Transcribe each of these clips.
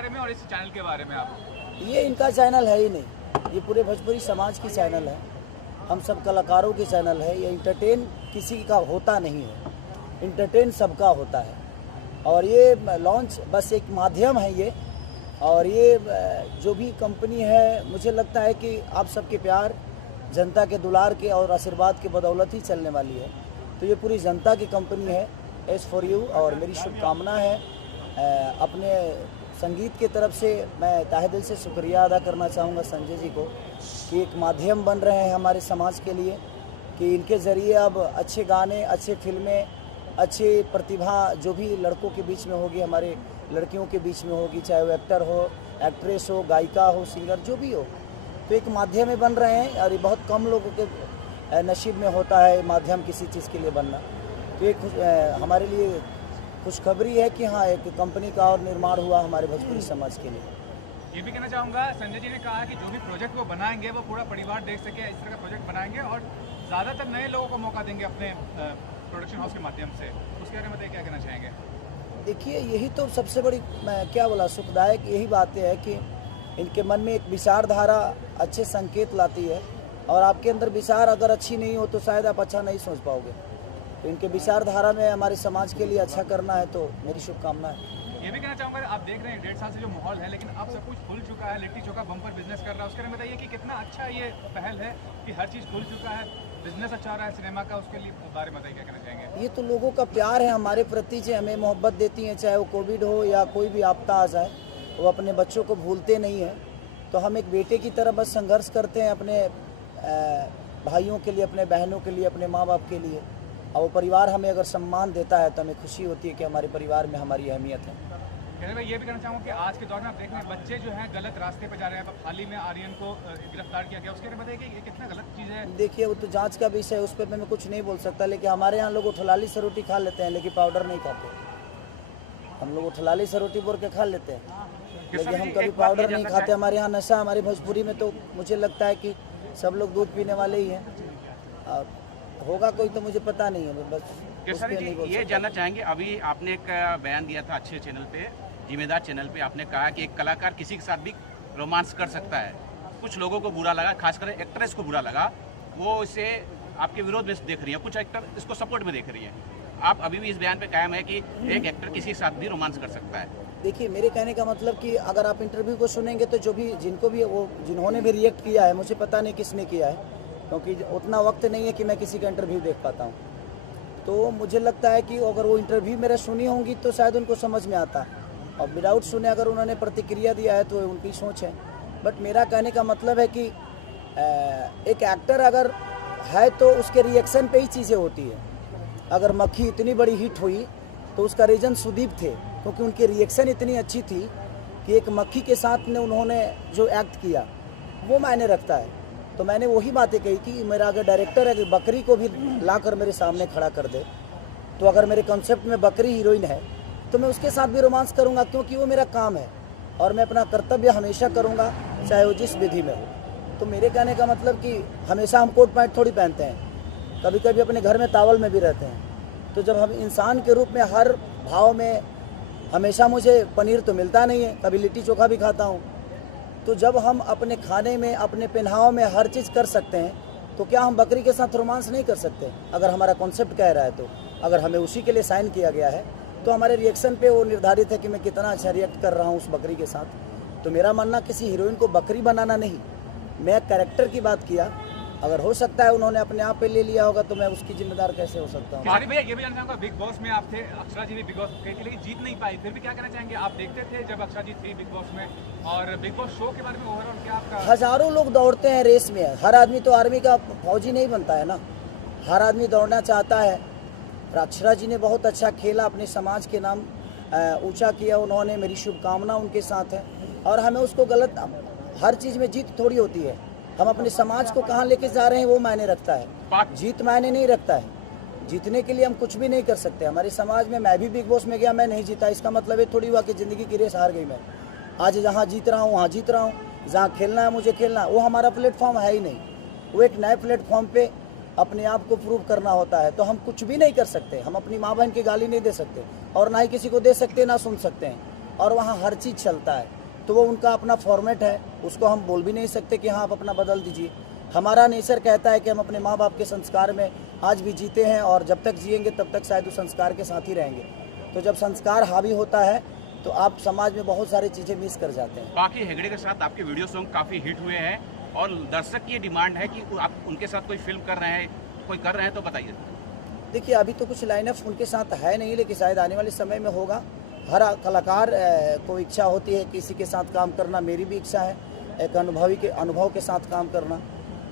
बारे में और इस चैनल के बारे में आप? ये इनका चैनल है ही नहीं, ये पूरे भोजपुरी समाज की चैनल है, हम सब कलाकारों की चैनल है। ये इंटरटेन किसी का होता नहीं है, इंटरटेन सबका होता है। और ये लॉन्च बस एक माध्यम है ये, और ये जो भी कंपनी है, मुझे लगता है कि आप सबके प्यार, जनता के दुलार के और आशीर्वाद के बदौलत ही चलने वाली है। तो ये पूरी जनता की कंपनी है, एस फॉर यू। और मेरी शुभकामना है अपने संगीत के तरफ से मैं तहे दिल से शुक्रिया अदा करना चाहूँगा संजय जी को कि एक माध्यम बन रहे हैं हमारे समाज के लिए, कि इनके ज़रिए अब अच्छे गाने, अच्छे फिल्में, अच्छी प्रतिभा जो भी लड़कों के बीच में होगी, हमारे लड़कियों के बीच में होगी, चाहे वो एक्टर हो, एक्ट्रेस हो, गायिका हो, सिंगर जो भी हो, तो एक माध्यम में बन रहे हैं। और ये बहुत कम लोगों के नसीब में होता है माध्यम किसी चीज़ के लिए बनना। तो ये हमारे लिए खुशखबरी है कि हाँ, एक कंपनी का और निर्माण हुआ हमारे भोजपुरी समाज के लिए। ये भी कहना चाहूँगा, संजय जी ने कहा कि जो भी प्रोजेक्ट वो बनाएंगे वो पूरा परिवार देख सके, इस तरह का प्रोजेक्ट बनाएंगे और ज़्यादातर नए लोगों को मौका देंगे अपने प्रोडक्शन हाउस के माध्यम से। उसके बारे में क्या कहना चाहेंगे? देखिए, यही तो सबसे बड़ी, मैं क्या बोला, सुखदायक यही बातें है कि इनके मन में एक विचारधारा अच्छे संकेत लाती है, और आपके अंदर विचार अगर अच्छी नहीं हो तो शायद आप अच्छा नहीं सोच पाओगे। तो इनके विचारधारा में हमारे समाज के लिए अच्छा करना है, तो मेरी शुभकामना है। ये भी कहना चाहूँगा, आप देख रहे हैं 1.5 साल से जो माहौल है, लेकिन अब सब कुछ खुल चुका है, लिट्टी चोखा बम्पर बिजनेस कर रहा है। उसके बारे में बताइए कि कितना अच्छा ये पहल है कि हर चीज़ खुल चुका है, बिजनेस अच्छा हो रहा है सिनेमा का, उसके लिए बारे में बताइए क्या कहना चाहेंगे? ये तो लोगों का प्यार है हमारे प्रति, जो हमें मोहब्बत देती हैं, चाहे वो कोविड हो या कोई भी आपदा आ जाए, वो अपने बच्चों को भूलते नहीं हैं। तो हम एक बेटे की तरह बस संघर्ष करते हैं अपने भाइयों के लिए, अपने बहनों के लिए, अपने माँ बाप के लिए। और वो परिवार हमें अगर सम्मान देता है तो हमें खुशी होती है कि हमारे परिवार में हमारी अहमियत है। मैं ये भी कहना चाहूँगा कि आज के दौर में आप देख रहे हैं बच्चे जो हैं गलत रास्ते पर जा रहे हैं। अब हाल ही में आर्यन को गिरफ्तार किया गया, उसके बारे में बताइए कि ये कितना गलत चीज़ है? देखिए, वो तो जांच का विषय है, उस पर मैं कुछ नहीं बोल सकता। लेकिन हमारे यहाँ लोग उठलाली से रोटी खा लेते हैं, लेकिन पाउडर नहीं खाते। हम लोग उठलाली से रोटी बोल के खा लेते हैं, लेकिन हम कभी पाउडर नहीं खाते। हमारे यहाँ नशा, हमारे भोजपुरी में तो मुझे लगता है कि सब लोग दूध पीने वाले ही हैं, और होगा कोई तो मुझे पता नहीं है, बस उस पे नहीं बोल सकता। ये जानना चाहेंगे, अभी आपने एक बयान दिया था अच्छे चैनल पे, जिम्मेदार चैनल पे, आपने कहा कि एक कलाकार किसी के साथ भी रोमांस कर सकता है। कुछ लोगों को बुरा लगा, खासकर एक्ट्रेस को बुरा लगा, वो इसे आपके विरोध में देख रही है, कुछ एक्टर इसको सपोर्ट में देख रही है। आप अभी भी इस बयान पे कायम है कि एक एक्टर किसी के साथ भी रोमांस कर सकता है? देखिए, मेरे कहने का मतलब कि अगर आप इंटरव्यू को सुनेंगे तो जो भी, जिनको भी वो, जिन्होंने भी रिएक्ट किया है, मुझे पता नहीं किसने किया है, क्योंकि उतना वक्त नहीं है कि मैं किसी का इंटरव्यू देख पाता हूँ। तो मुझे लगता है कि अगर वो इंटरव्यू मेरा सुनी होंगी तो शायद उनको समझ में आता, और विदाउट सुने अगर उन्होंने प्रतिक्रिया दिया है तो उनकी सोच है। बट मेरा कहने का मतलब है कि एक एक्टर अगर है तो उसके रिएक्शन पे ही चीज़ें होती है। अगर मक्खी इतनी बड़ी हिट हुई तो उसका रीज़न सुदीप थे, क्योंकि उनकी रिएक्शन इतनी अच्छी थी कि एक मक्खी के साथ ने उन्होंने जो एक्ट किया वो मायने रखता है। तो मैंने वही बातें कही कि मेरा अगर डायरेक्टर है कि बकरी को भी लाकर मेरे सामने खड़ा कर दे, तो अगर मेरे कॉन्सेप्ट में बकरी हीरोइन है तो मैं उसके साथ भी रोमांस करूंगा, क्योंकि वो मेरा काम है और मैं अपना कर्तव्य हमेशा करूंगा, चाहे वो जिस विधि में हो। तो मेरे कहने का मतलब कि हमेशा हम कोट पैंट थोड़ी पहनते हैं, कभी कभी अपने घर में तावल में भी रहते हैं। तो जब हम इंसान के रूप में हर भाव में, हमेशा मुझे पनीर तो मिलता नहीं है, कभी लिट्टी चोखा भी खाता हूँ। तो जब हम अपने खाने में, अपने पहनाव में हर चीज़ कर सकते हैं, तो क्या हम बकरी के साथ रोमांस नहीं कर सकते? अगर हमारा कॉन्सेप्ट कह रहा है तो, अगर हमें उसी के लिए साइन किया गया है तो हमारे रिएक्शन पे वो निर्धारित है कि मैं कितना अच्छा रिएक्ट कर रहा हूँ उस बकरी के साथ। तो मेरा मानना किसी हीरोइन को बकरी बनाना नहीं, मैं कैरेक्टर की बात किया। अगर हो सकता है उन्होंने अपने आप पे ले लिया होगा तो मैं उसकी जिम्मेदार कैसे हो सकता हूँ? भैया ये भी जानना चाहूँगा, बिग बॉस में आप थे, अक्षरा जी भी बिग बॉस के लिए जीत नहीं पाई, फिर भी क्या कहना चाहेंगे? आप देखते थे जब अक्षरा जी थी बिग बॉस में, और बिग बॉस शो के बारे में ओवरऑल क्या आपका? हजारों लोग दौड़ते हैं रेस में, हर आदमी तो आर्मी का फौजी नहीं बनता है ना, हर आदमी दौड़ना चाहता है। अक्षरा जी ने बहुत अच्छा खेला, अपने समाज के नाम ऊंचा किया उन्होंने, मेरी शुभकामना उनके साथ है। और हमें उसको गलत, हर चीज़ में जीत थोड़ी होती है, हम अपने समाज को कहाँ लेके जा रहे हैं वो मायने रखता है, जीत मायने नहीं रखता है। जीतने के लिए हम कुछ भी नहीं कर सकते। हमारे समाज में, मैं भी बिग बॉस में गया, मैं नहीं जीता, इसका मतलब ये थोड़ी हुआ कि ज़िंदगी की रेस हार गई मैं। आज जहाँ जीत रहा हूँ वहाँ जीत रहा हूँ, जहाँ खेलना है मुझे खेलना, वो हमारा प्लेटफॉर्म है ही नहीं। वो एक नए प्लेटफॉर्म पे अपने आप को प्रूव करना होता है। तो हम कुछ भी नहीं कर सकते, हम अपनी माँ बहन की गाली नहीं दे सकते, और ना ही किसी को दे सकते, ना सुन सकते हैं। और वहाँ हर चीज़ चलता है। तो वो उनका अपना फॉर्मेट है, उसको हम बोल भी नहीं सकते कि हाँ आप अपना बदल दीजिए। हमारा नेचर कहता है कि हम अपने माँ बाप के संस्कार में आज भी जीते हैं और जब तक जिएंगे तब तक शायद उस संस्कार के साथ ही रहेंगे। तो जब संस्कार हावी होता है तो आप समाज में बहुत सारी चीज़ें मिस कर जाते हैं। बाकी हेगड़े के साथ आपके वीडियो सॉन्ग काफ़ी हिट हुए हैं और दर्शक की ये डिमांड है कि आप उनके साथ कोई फिल्म कर रहे हैं, कोई कर रहे हैं तो बताइए। देखिए अभी तो कुछ लाइनअप उनके साथ है नहीं, लेकिन शायद आने वाले समय में होगा। हर कलाकार को इच्छा होती है किसी के साथ काम करना, मेरी भी इच्छा है एक अनुभव के साथ काम करना।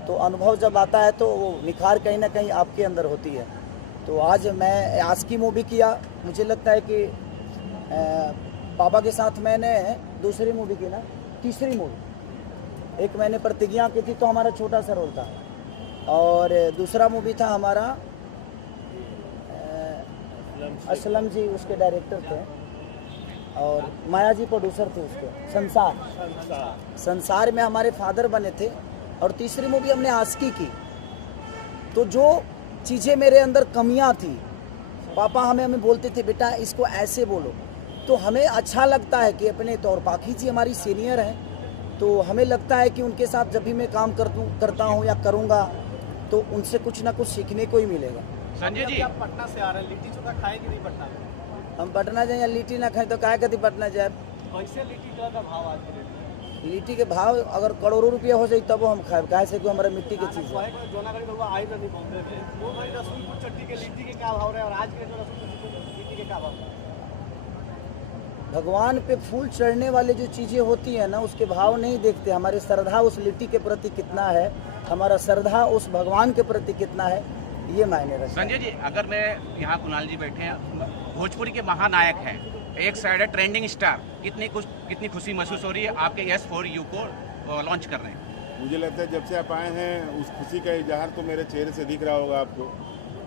तो अनुभव जब आता है तो वो निखार कहीं ना कहीं आपके अंदर होती है। तो आज मैं आस्की मूवी किया, मुझे लगता है कि पापा के साथ मैंने दूसरी मूवी की ना, तीसरी मूवी, एक मैंने प्रतिज्ञा की थी तो हमारा छोटा सा रोल था, और दूसरा मूवी था हमारा असलम जी उसके डायरेक्टर थे और माया जी प्रोड्यूसर थे उसके। संसार में हमारे फादर बने थे। और तीसरी मूवी हमने आस्की की। तो जो चीज़ें मेरे अंदर कमियां थी, पापा हमें बोलते थे बेटा इसको ऐसे बोलो, तो हमें अच्छा लगता है कि अपने तौर पाखी जी हमारी सीनियर हैं, तो हमें लगता है कि उनके साथ जब भी मैं काम करता हूँ या करूँगा तो उनसे कुछ ना कुछ सीखने को ही मिलेगा। संजय जी, आप पटना से आ रहे हैं, लिट्टी चोखा खाए कि नहीं पटना में? हम पटना जाए या लिट्टी ना खाएं तो काहे कति पटना जाए। कैसे लिट्टी का भाव आज के रेट में? लिट्टी के भाव अगर करोड़ों रुपया हो जाए तब हम खाए, काहे से कि हमारा मिट्टी की चीज़ है। जोनागढ़ी लोग आई नहीं बोलते थे, वो भाई रसूलपुर चट्टी के लिट्टी के क्या भाव रहे और आज के रसूलपुर लिट्टी के क्या भाव रहे? भगवान पे फूल चढ़ने वाले जो चीज़ें होती हैं ना उसके भाव नहीं देखते, हमारी श्रद्धा उस लिट्टी के प्रति कितना है, हमारा श्रद्धा उस भगवान के प्रति कितना है, ये मायने रखता है। संजय जी, अगर मैं यहाँ कुणाल जी बैठे हैं, भोजपुरी के महानायक हैं, एक साइड है ट्रेंडिंग स्टार, कितनी खुशी महसूस हो रही है आपके S4U को लॉन्च कर रहे हैं? मुझे लगता है जब से आप आए हैं उस खुशी का इजहार तो मेरे चेहरे से दिख रहा होगा आपको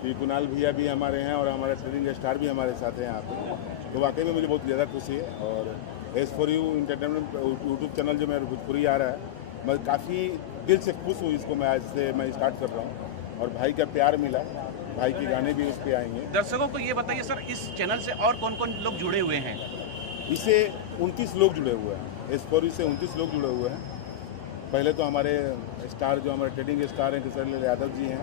कि कुणाल भैया भी हमारे हैं और हमारे ट्रेंडिंग स्टार भी हमारे साथ हैं यहाँ पे। तो वाकई में मुझे बहुत ज़्यादा खुशी है। और S4U इंटरटेनमेंट यूट्यूब चैनल जो मेरा भोजपुरी आ रहा है, मैं काफ़ी दिल से खुश हूँ। इसको मैं आज से मैं स्टार्ट कर रहा हूँ और भाई का प्यार मिला, भाई के गाने भी उस पर आएंगे। दर्शकों को ये बताइए सर, इस चैनल से और कौन कौन लोग जुड़े हुए हैं? इससे 29 लोग जुड़े हुए हैं। S4U से 29 लोग जुड़े हुए हैं। पहले तो हमारे स्टार जो हमारे ट्रेडिंग स्टार हैं किशोर यादव जी हैं,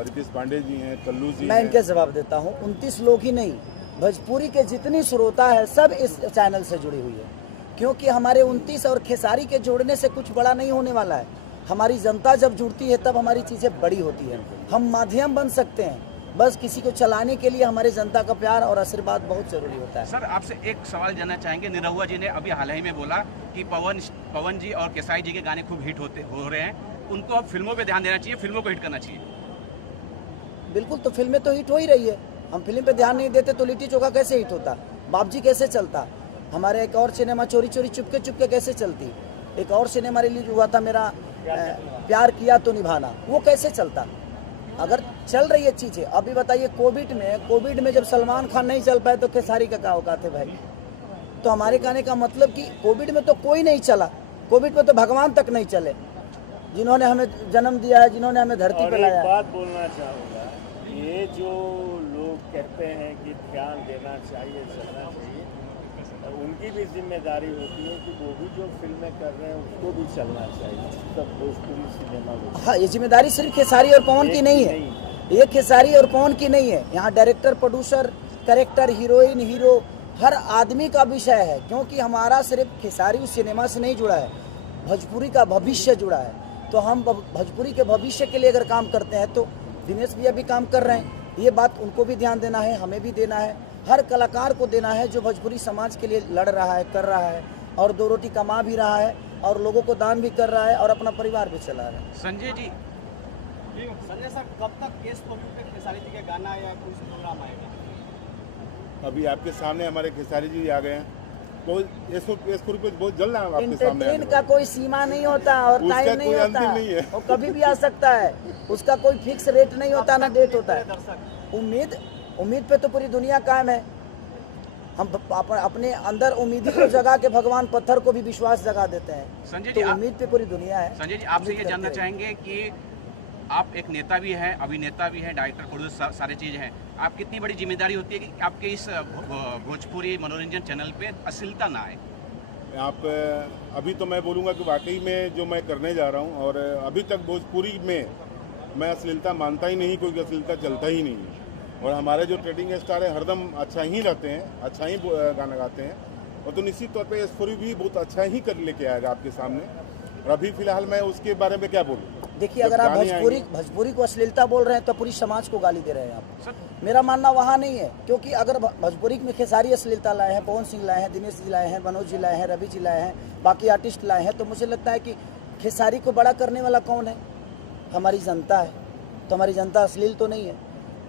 रितेश पांडे जी हैं, कल्लू जी। मैं इनके जवाब देता हूँ, 29 लोग ही नहीं, भोजपुरी के जितनी श्रोता है सब इस चैनल से जुड़ी हुई है। क्योंकि हमारे 29 और खेसारी के जोड़ने से कुछ बड़ा नहीं होने वाला है। हमारी जनता जब जुड़ती है तब हमारी चीज़ें बड़ी होती है। हम माध्यम बन सकते हैं, बस किसी को चलाने के लिए हमारी जनता का प्यार और आशीर्वाद बहुत जरूरी होता है। सर, आपसे एक सवाल जानना चाहेंगे। निरहुआ जी ने अभी हाल ही में बोला कि पवन जी और केसारी जी के गाने खूब हिट हो रहे हैं, उनको अब फिल्मों पे ध्यान देना चाहिए, फिल्मों को हिट करना चाहिए। बिल्कुल, तो फिल्में तो हिट हो ही रही है। हम फिल्म पे ध्यान नहीं देते तो लिट्टी चोखा कैसे हिट होता, बाबजी कैसे चलता, हमारे एक और सिनेमा चोरी चोरी चुपके चुपके कैसे चलती, एक और सिनेमा रिलीज हुआ था मेरा प्यार किया तो निभाना, वो कैसे चलता। अगर चल रही है चीज़ें, अभी बताइए कोविड में जब सलमान खान नहीं चल पाए तो खेसारी का क्या औकात है भाई। तो हमारे कहने का मतलब कि कोविड में तो कोई नहीं चला, कोविड में तो भगवान तक नहीं चले, जिन्होंने हमें जन्म दिया है, जिन्होंने हमें धरती पर लाया है। बात बोलना चाहूँगा, ये जो लोग कहते हैं कि ध्यान देना चाहिए, चलना चाहिए, उनकी भी जिम्मेदारी होती है कि वो भी जो फिल्में कर रहे हैं उसको भी चलना चाहिए, तब भोजपुरी सिनेमा को। हाँ, ये जिम्मेदारी सिर्फ खेसारी और पवन की नहीं है, ये खेसारी और पवन की नहीं है, यहाँ director, producer, character, heroine, hero, हर आदमी का विषय है। क्योंकि हमारा सिर्फ खेसारी उस सिनेमा से नहीं जुड़ा है, भोजपुरी का भविष्य जुड़ा है। तो हम भोजपुरी के भविष्य के लिए अगर काम करते हैं तो दिनेश भैया भी काम कर रहे हैं, ये बात उनको भी ध्यान देना है, हमें भी देना है, हर कलाकार को देना है जो भोजपुरी समाज के लिए लड़ रहा है, कर रहा है और दो रोटी कमा भी रहा है और लोगों को दान भी कर रहा है और अपना परिवार भी चला रहा है। संजय जी, संजय सर, कब तक S4U पे खेसारी जी के गाना या कुछ प्रोग्राम आएगा? अभी आपके सामने हमारे खेसारी जी आ गए हैं, तो S4U पे बहुत जल्द आपके सामने एंटरटेन का कोई सीमा नहीं होता और उसका टाइम नहीं कोई होता, अंतिम नहीं है। वो कभी भी आ सकता है, उसका कोई फिक्स रेट नहीं होता, ना डेट होता है। दर्शक उम्मीद पे तो पूरी दुनिया कायम है। हम अपने अंदर उम्मीद को जगा के भगवान पत्थर को भी विश्वास जगा देते हैं। संजय तो जी, उम्मीद पे पूरी दुनिया है। संजय जी, आपसे ये जानना चाहेंगे कि आप एक नेता भी हैं, अभिनेता भी हैं, डायरेक्टर, प्रोड्यूसर, सारे चीज़ हैं। आप कितनी बड़ी जिम्मेदारी होती है कि आपके इस भोजपुरी मनोरंजन चैनल पे अश्लीलता ना आए? आप अभी तो मैं बोलूँगा कि वाकई में जो मैं करने जा रहा हूँ, और अभी तक भोजपुरी में मैं अश्लीलता मानता ही नहीं, कोई अश्लीलता चलता ही नहीं है। और हमारे जो ट्रेडिंग स्टार हैं हरदम अच्छा ही रहते हैं, अच्छा ही गाना गाते हैं, और तो निश्चित तौर पे एस4यू भी बहुत अच्छा ही कर लेके आएगा आपके सामने। और अभी फिलहाल मैं उसके बारे में क्या बोलूँ? देखिए, अगर आप भोजपुरी को अश्लीलता बोल रहे हैं तो पूरी समाज को गाली दे रहे हैं आप। मेरा मानना वहाँ नहीं है, क्योंकि अगर भोजपुरी में खेसारी अश्लीलता लाए हैं, पवन सिंह लाए हैं, दिनेश जी लाए हैं, मनोज जी लाए हैं, रवि जी लाए हैं, बाकी आर्टिस्ट लाए हैं, तो मुझे लगता है कि खेसारी को बड़ा करने वाला कौन है? हमारी जनता है। तो हमारी जनता अश्लील तो नहीं है।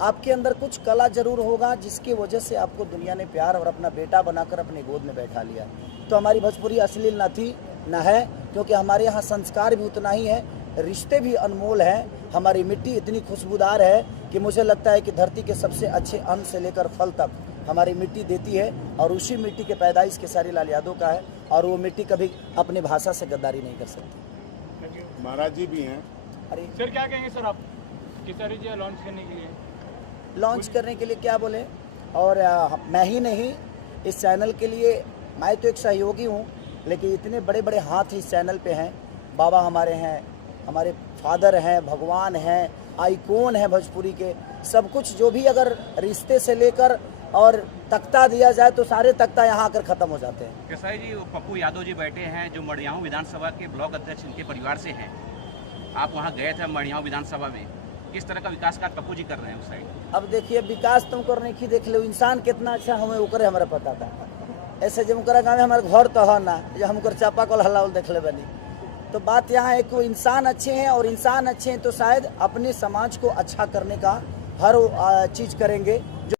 आपके अंदर कुछ कला जरूर होगा जिसकी वजह से आपको दुनिया ने प्यार और अपना बेटा बनाकर अपने गोद में बैठा लिया। तो हमारी भोजपुरी अश्लील ना थी ना है, क्योंकि हमारे यहाँ संस्कार भी उतना ही है, रिश्ते भी अनमोल हैं। हमारी मिट्टी इतनी खुशबूदार है कि मुझे लगता है कि धरती के सबसे अच्छे अन्न से लेकर फल तक हमारी मिट्टी देती है, और उसी मिट्टी के पैदाइश खेसारी लाल यादव का है, और वो मिट्टी कभी अपनी भाषा से गद्दारी नहीं कर सकती। महाराज जी भी हैं। अरे सर क्या कहेंगे सर आप खेसारी जी लॉन्च करने के लिए? लॉन्च करने के लिए क्या बोले, और मैं ही नहीं, इस चैनल के लिए मैं तो एक सहयोगी हूँ, लेकिन इतने बड़े बड़े हाथ इस चैनल पे हैं। बाबा हमारे हैं, हमारे फादर हैं, भगवान हैं, आइकॉन हैं भोजपुरी के। सब कुछ जो भी अगर रिश्ते से लेकर और तख्ता दिया जाए तो सारे तख्ता यहाँ आकर ख़त्म हो जाते हैं। खेसारी जी, पप्पू यादव जी बैठे हैं जो मड़ियाहू विधानसभा के ब्लॉक अध्यक्ष इनके परिवार से हैं। आप वहाँ गए थे मड़ियाहू विधानसभा में, किस तरह का विकास कार्य पप्पू जी कर रहे हैं उस साइड? अब देखिए, विकास तुम करने की देख लो, इंसान कितना अच्छा हमें उकरे हमारा पता था। ऐसे जब उनका गाँव में हमारे घर तो है ना, जो हम चापा कल हल्ला देख ले बनी। तो बात यहाँ है कि वो इंसान अच्छे हैं, और इंसान अच्छे हैं तो शायद अपने समाज को अच्छा करने का हर चीज़ करेंगे।